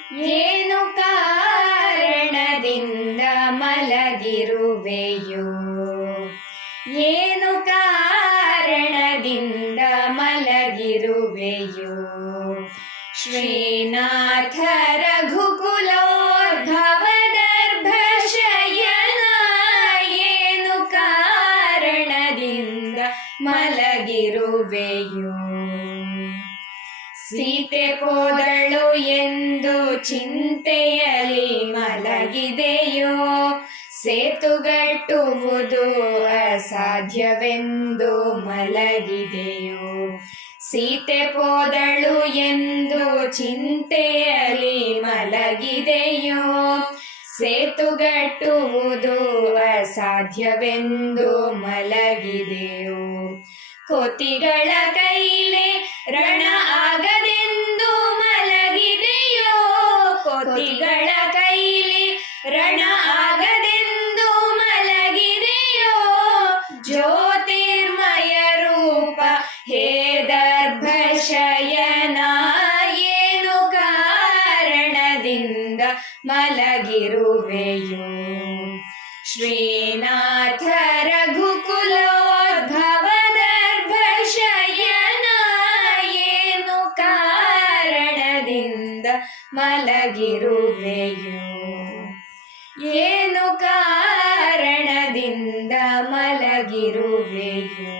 ಏನು ಕಾರಣದಿಂದ ಮಲಗಿರುವೆಯೋ? ಏನು ಕಾರಣದಿಂದ ಮಲಗಿರುವೆಯೋ? ಶ್ರೀನಾಥ ರಘುಕುಲೋದ್ಭವದರ್ಭಶಯನ, ಏನು ಕಾರಣದಿಂದ ಮಲಗಿರುವೆಯೋ? ಸೀತೆ ಹೋದಳು ಎಂದು ಚಿಂತೆಯಲ್ಲಿ ಮಲಗಿದೆಯೋ? ಸೇತುಗಟ್ಟುವುದು ಅಸಾಧ್ಯವೆಂದು ಮಲಗಿದೆಯೋ? ಸೀತೆ ಹೋದಳು ಎಂದು ಚಿಂತೆಯಲ್ಲಿ ಮಲಗಿದೆಯೋ? ಸೇತುಗಟ್ಟುವುದು ಅಸಾಧ್ಯವೆಂದು ಮಲಗಿದೆಯೋ? ಕೋತಿಗಳ ಕೈಲೆ ರಣ ಆಗದೆಂದು ಮಲಗಿದೆಯೋ? ಕೋತಿಗಳ ಕೈಲಿ ರಣ ಆಗದೆಂದು ಮಲಗಿದೆಯೋ? ಜ್ಯೋತಿರ್ಮಯ ರೂಪ ಹೇ ದರ್ಭಶಯನ, ಏನು ಕಾರಣದಿಂದ ಮಲಗಿರುವೆಯೋ? ಶ್ರೀನಾಥ ರಘುಕುಲೋದ್ಭವದರ್ಭಶಯನ, ಏನು ಕಾರಣದಿಂದ ಮಲಗಿರುವೆಯೋ? ಏನು ಕಾರಣದಿಂದ ಮಲಗಿರುವೆಯೋ?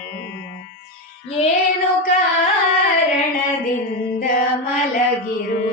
ಏನು ಕಾರಣದಿಂದ ಮಲಗಿರುವೆಯೋ?